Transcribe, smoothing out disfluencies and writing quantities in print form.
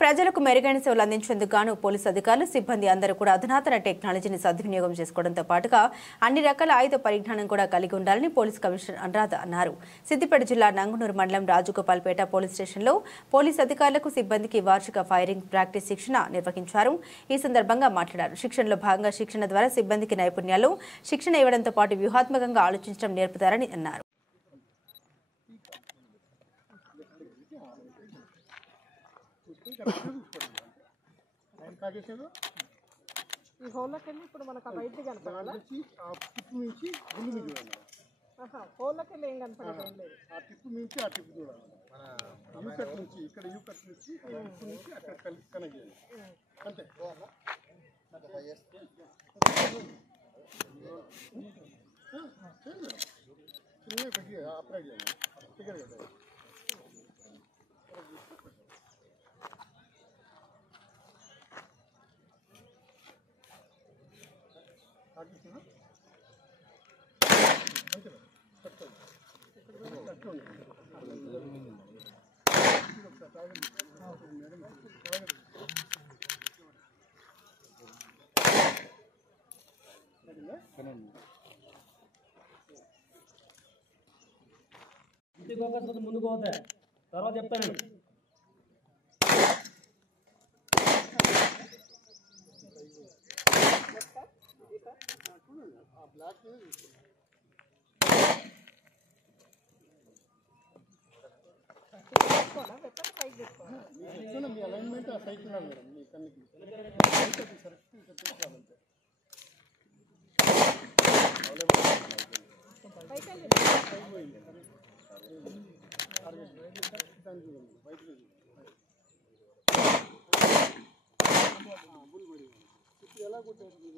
ప్రజలకు మెరుగైన సేవలు అందించేందుకు గాను పోలీసు అధికారులు సిబ్బంది అందరూ కూడా అధునాతన టెక్నాలజీని సద్వినియోగం చేసుకోవడంతో పాటుగా అన్ని రకాల ఆయుధ పరిజ్ఞానం కూడా కలిగి ఉండాలని పోలీస్ కమిషనర్ అనురాధ అన్నారు. సిద్దిపేట జిల్లా నంగునూరు మండలం రాజగోపాల్పేట పోలీస్ స్టేషన్లో పోలీసు అధికారులకు సిబ్బందికి వార్షిక ఫైరింగ్ ప్రాక్టీస్ శిక్షణ నిర్వహించారు. ఈ సందర్భంగా మాట్లాడారు. శిక్షణలో భాగంగా శిక్షణ ద్వారా సిబ్బందికి నైపుణ్యాలు శిక్షణ ఇవ్వడంతో పాటు వ్యూహాత్మకంగా ఆలోచించడం నేర్పుతారని అన్నారు. ఈ హోల్లోకెళ్ళి ఇప్పుడు మనకు ఆ బయట కనపడాలి. ఆ టిప్పు నుంచి గుండు మీద చూడాలి. హోల్లోకెళ్ళి ఏం కనపడదు, ఏం లేదు. ఆ టిప్పు నుంచి ఆ టిప్పు చూడాలి. యూకట్ నుంచి ఇక్కడ యూకట్ నుంచి టిప్పు నుంచి అక్కడ కనెక్ట్ చేయాలి. అంతే. చిన్న పెట్టి అప్లై చేయాలి. టికెట్ కదా ముందుకు పోతే తర్వాత చెప్తాను. మీ అలైన్మెంట్ ఆ సైకిల్ మేడం మీ కన్నుకి ఎలా కొట్టేది